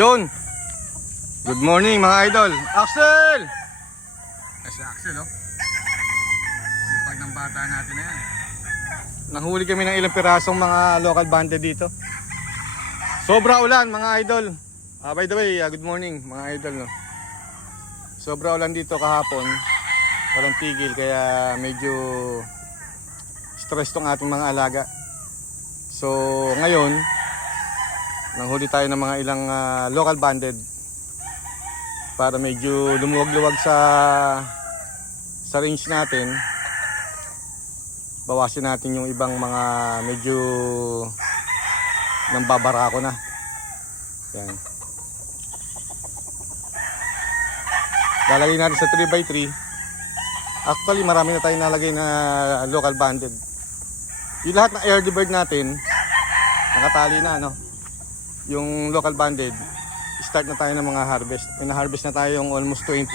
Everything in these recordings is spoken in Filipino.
Yun. Good morning mga idol. Axel! Si Axel oh. Sipag ng bata natin na yan. Nahuli kami ng ilang pirasong mga local banded dito. Sobra ulan mga idol. By the way, good morning mga idol no. Sobra ulan dito kahapon. Walang tigil kaya medyo stress tong ating mga alaga. So ngayon nanghuli tayo ng mga ilang local banded para medyo lumuwag-luwag sa range natin. Bawasin natin yung ibang mga medyo nambabarako na. Yan. Lalagay natin sa 3x3. Actually marami na tayong nalagay na local banded. Yung lahat na early bird natin nakatali na no. Yung local banded, start na tayo ng mga harvest. May na-harvest na tayo yung almost 20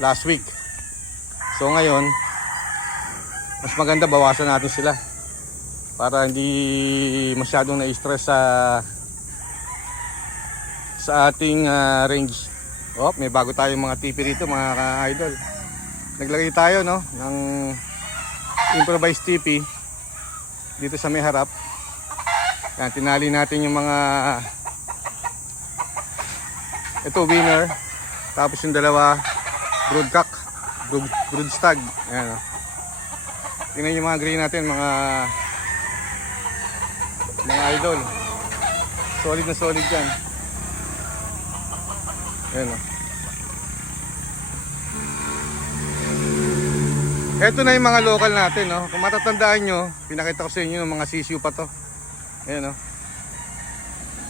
last week. So ngayon, mas maganda bawasan natin sila para hindi masyadong na-stress sa ating range. Oh, may bago tayong mga tipi rito mga ka-idol. Naglagay tayo no ng improvised tipi dito sa may harap. Yan, tinali natin yung mga ito winner, tapos yung dalawa broodcock, brood stag. Ayan, oh. Tingnan yung mga gray natin, mga idol. Solid na solid yan. Ayan, oh. Ito na yung mga local natin, no? Kung matatandaan nyo, pinakita ko sa inyo yung mga sisiu pa to. Ayan, no?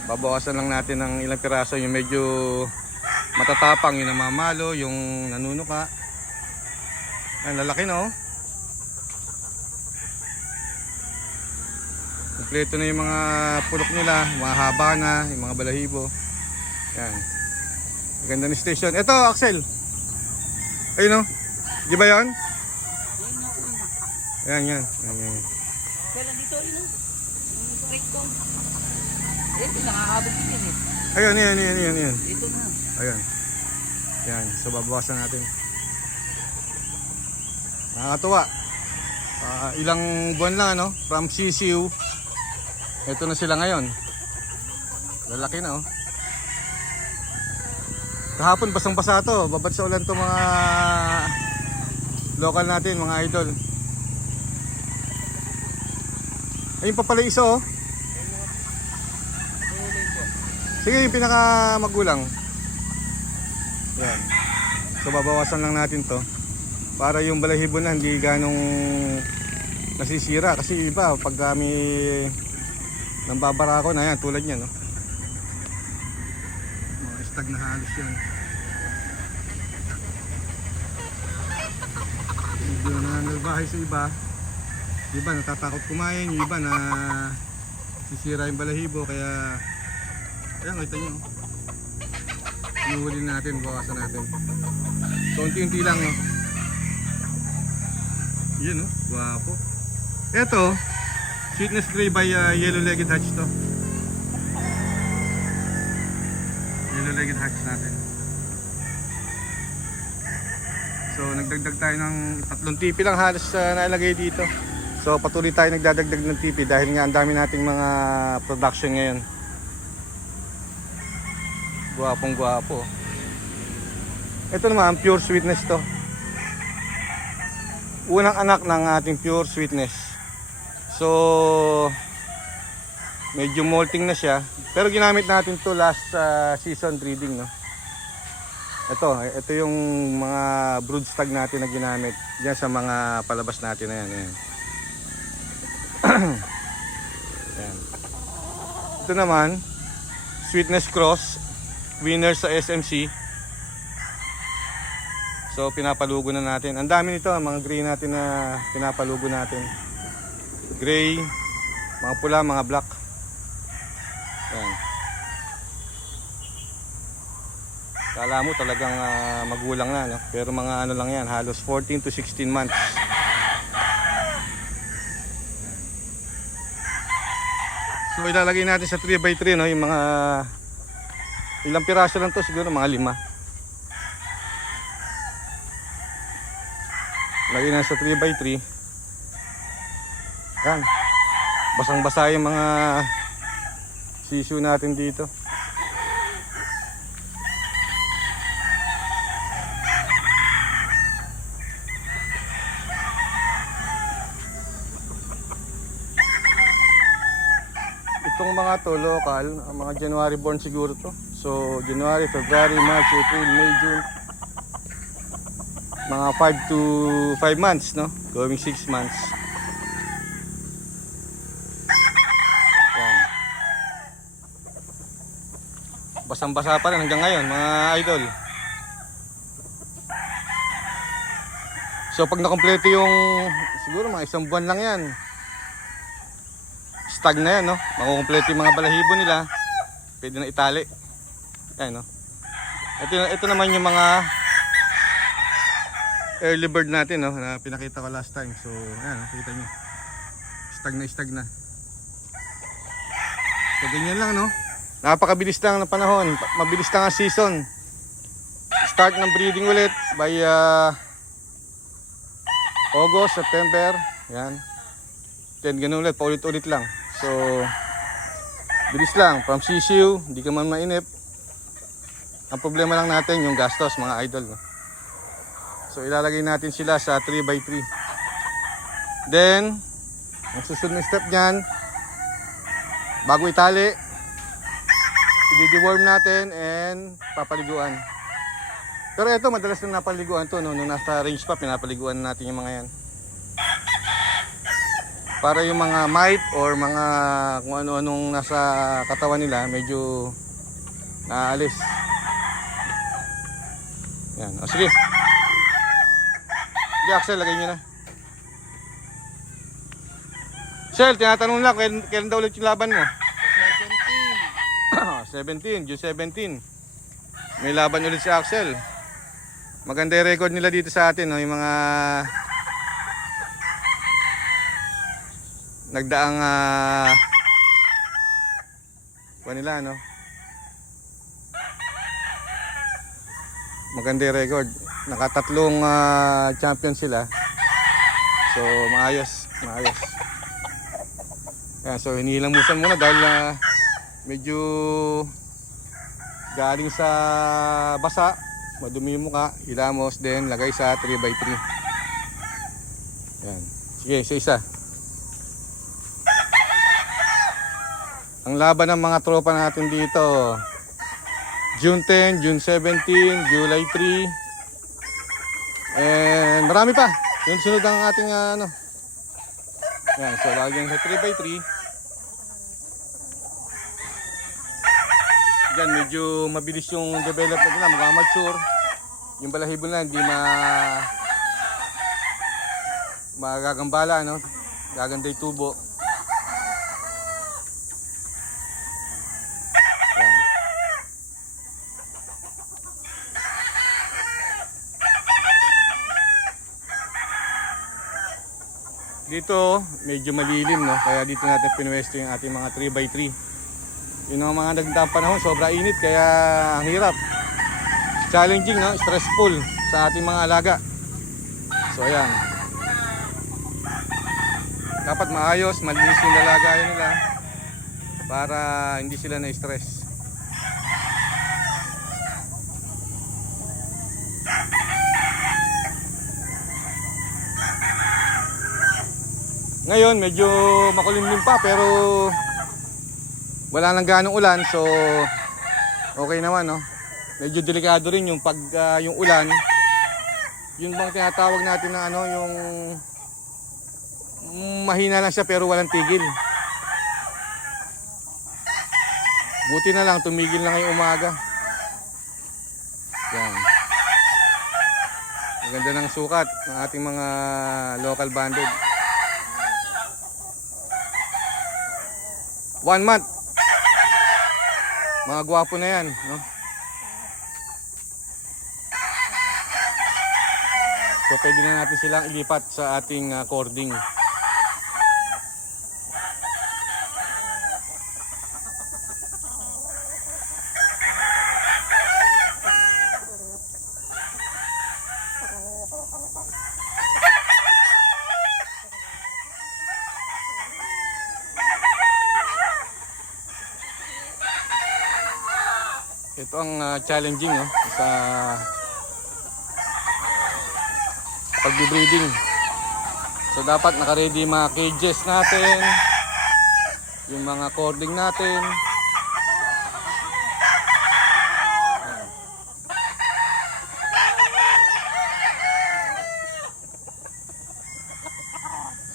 Babawasan lang natin ng ilang piraso yung medyo matatapang, yung namamalo, yung nanunuka. Ayan, lalaki na, oh. Kompleto na yung mga pulok nila, mga haba na, yung mga balahibo. Ayan. Ganda ni station. Ito, Axel. Ayun, no? Di ba yan? Ayan. Kailan dito yun? Straight ko. Ito, nakakabot din eh. Ayan. Ito na. Ayan. Yan. So, babawasan natin. Nakakatuwa. Ilang buwan lang, ano? From sisiu. Ito na sila ngayon. Lalaki na, oh. Kahapon, basang-basa to. Babad sa ulan to mga local natin, mga idol. Ayun pa pala isa, oh. Sige, yung pinaka magulang. Yan. So babawasan lang natin to para yung balahibo na hindi ganong nasisira. Kasi iba pag kami nambabarako na yan tulad yan, no? Mga stag na halos yan. Medyo nananalbahay sa iba. Iba natatakot kumain, yung iba na sisira yung balahibo kaya ayan, kita nyo. Inuhuli natin, bawasan natin. So, unti-unti lang, no? Yun, no? Guwapo. Ito, Sweetness Gray by Yellow-Legged Hatch to. Yellow-Legged Hatch natin. So, nagdagdag tayo ng 3 tipi lang halos nailagay dito. So, patuloy tayo nagdadagdag ng tipi dahil nga ang dami nating mga production ngayon. Guwapong guwapo. Ito naman pure sweetness to. Unang anak ng ating pure sweetness. So medyo molting na siya. Pero ginamit natin to last season breeding, no. Ito yung mga brood stag natin na ginamit diyan sa mga palabas natin na yan. Ayan. Ayan. Ito naman sweetness cross, winner sa SMC. So pinapalugo na natin. Ang dami nito, mga gray natin na pinapalugo natin. Gray, mga pula, mga black. Ayan. Kala mo talagang magulang na, no? Pero mga ano lang yan, halos 14 to 16 months. So ilalagay natin sa 3x3, no, yung mga Ilang piraso lang to, siguro mga 5. Lagay na sa 3x3. Yan. Basang-basa yung mga sisiu natin dito. Itong mga to local, mga January born siguro to. So January, February, March, April, May, June. Mga 5 to 5 months, no? Going 6 months. Yan. Basang-basa pa rin hanggang ngayon, mga idol. So pag nakompleto yung, siguro mga 1 buwan lang yan. Stag na yan, no? Makukumpleto yung mga balahibo nila. Pwede na itali. Ayan, no? Ito naman yung mga early bird natin, no? Na pinakita ko last time. So, ayan, no? Kita nyo. Stag na. So, ganyan lang, no? Napakabilis lang ng panahon. Mabilis lang ang season. Start ng breeding ulit by August, September. Ayan. Then ganun ulit, paulit-ulit lang. So, bilis lang. From sisiu, hindi ka man mainip. Ang problema lang natin yung gastos, mga idol. No? So, ilalagay natin sila sa 3x3. Then, ang susunod na step nyan, bago itali, i-deworm natin and papaliguan. Pero ito, madalas na napaliguan to. No? Nung nasa range pa, pinapaliguan natin yung mga yan. Para yung mga mite or mga kung ano-anong nasa katawan nila medyo naaalis. Yan. O sige. Sige Axel, lagay nyo na. Shell, tinatanong lang, kailan daw ulit yung laban mo? 17. June 17. May laban ulit si Axel. Maganda yung record nila dito sa atin, no? Yung mga nagdaang nila, no? Maganda yung record. Nakatatlong champion sila. So maayos. Yan, so hinihilamusan muna dahil medyo galing sa basa, madumi yung mukha, hilamos, then lagay sa 3x3. Yan. Sige, isa. Ang laban ng mga tropa natin dito, June 10, June 17, July 3, and marami pa. Sunod ang ating ano. Yan, so lagyan sa 3x3. Diyan medyo mabilis yung development nila, mag-mature. Yung balahibo na hindi magagambala, no? Gaganda yung tubo. Dito medyo malilim, no? Kaya dito natin pinwesto yung ating mga 3x3. Yung mga nagdaang panahon, sobra init, kaya ang hirap. Challenging, no? Stressful sa ating mga alaga. So ayan. Dapat maayos, malinis yung lalagayan nila para hindi sila na-stress. Ngayon medyo makulimlim pa pero wala nang ganong ulan, so okay naman, no? Medyo delikado rin yung pag yung ulan. Yun bang tinatawag natin na ano, yung mahina lang siya pero walang tigil. Buti na lang tumigil na ngayong umaga. Yan. Maganda ng sukat ng ating mga local banded. 1 month. Mga gwapo na yan, no? So pwede na natin silang ilipat sa ating cording. Ito ang challenging, no, sa pag-breeding. So dapat naka-ready yung mga cages natin, yung mga cording natin.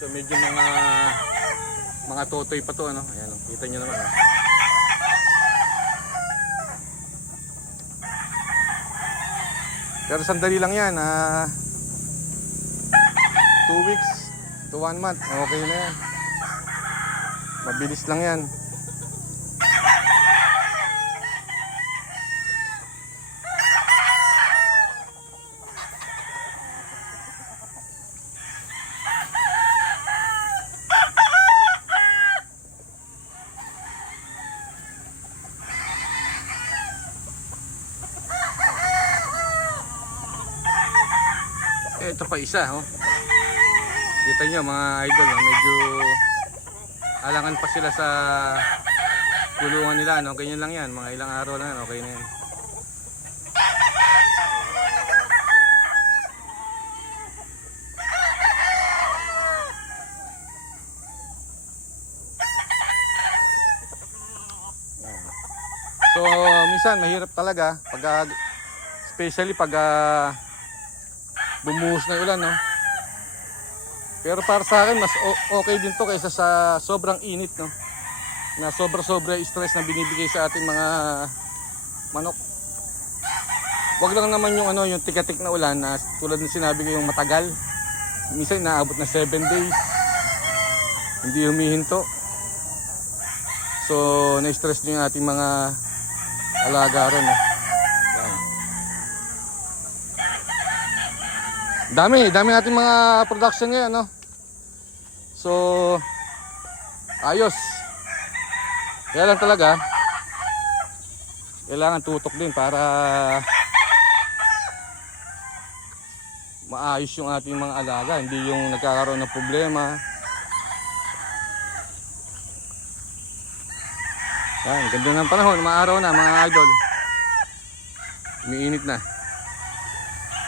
So medyo mga totoy pa to, ano. Ayan, kita nyo naman, no? Pero sandali lang yan, 2 weeks to 1 month, okay na yan. Mabilis lang yan. Ito pa isa, oh. Kita nyo mga idol, oh, medyo alangan pa sila sa kulungan nila, no? Ganyan lang yan, mga ilang araw lang yan, okay na yan. So minsan mahirap talaga pag especially pag bumuhos na ulan, no? Pero para sa akin mas okay din to kaysa sa sobrang init, no? Na sobra stress na binibigay sa ating mga manok. Wag lang naman yung yung tikatik na ulan na tulad ng sinabi ko yung matagal. Minsan naabot na 7 days. Hindi humihinto. So na-stress din yung ating mga alaga ron, no? Dami natin mga production ngayon, no? So ayos. Kaya lang talaga kailangan tutok din para maayos yung ating mga alaga, hindi yung nagkakaroon ng problema. Yan, ganda ng panahon, maaraw na mga idol. Umiinit na.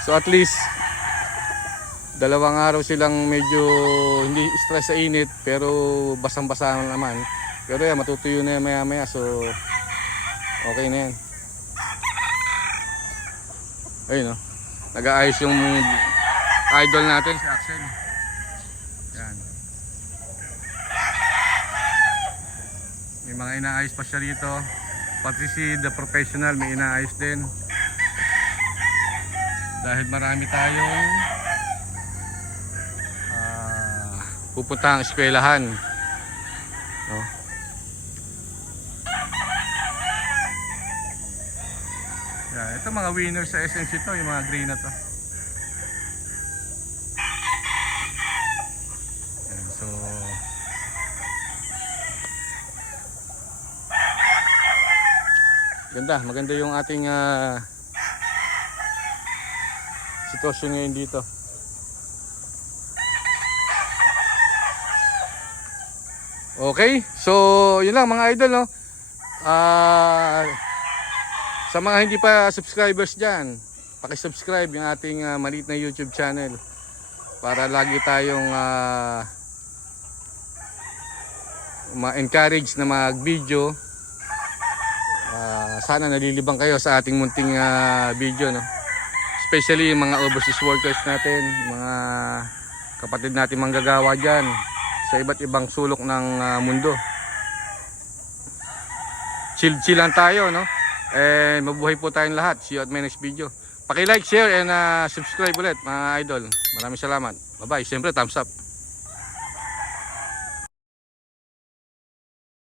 So at least 2 araw silang medyo hindi stress sa init pero basang-basa naman. Pero yan, matutuyo na yan maya-maya, so okay na yan. Ayun, no? Nag-aayos yung idol natin si Axel. Yan. May mga inaayos pa siya rito. Pati si The Professional may inaayos din. Dahil marami tayong pupuntahang eskwelahan, no? Yan, ito mga winners sa SMC to, yung mga gray na to. Yan, so maganda yung ating sitwasyon ngayon dito. Okay, so yun lang mga idol, no? Sa mga hindi pa subscribers dyan, paki-subscribe yung ating maliit na YouTube channel para lagi tayong ma-encourage na mag-video. Sana nalilibang kayo sa ating munting video, no? Especially yung mga overseas workers natin, mga kapatid natin manggagawa dyan sa iba't ibang sulok ng mundo. Chill lang tayo, no? And mabuhay po tayong lahat. See you at my next video. Paki-like, share and subscribe ulit mga idol. Maraming salamat. Bye-bye. Siyempre thumbs up.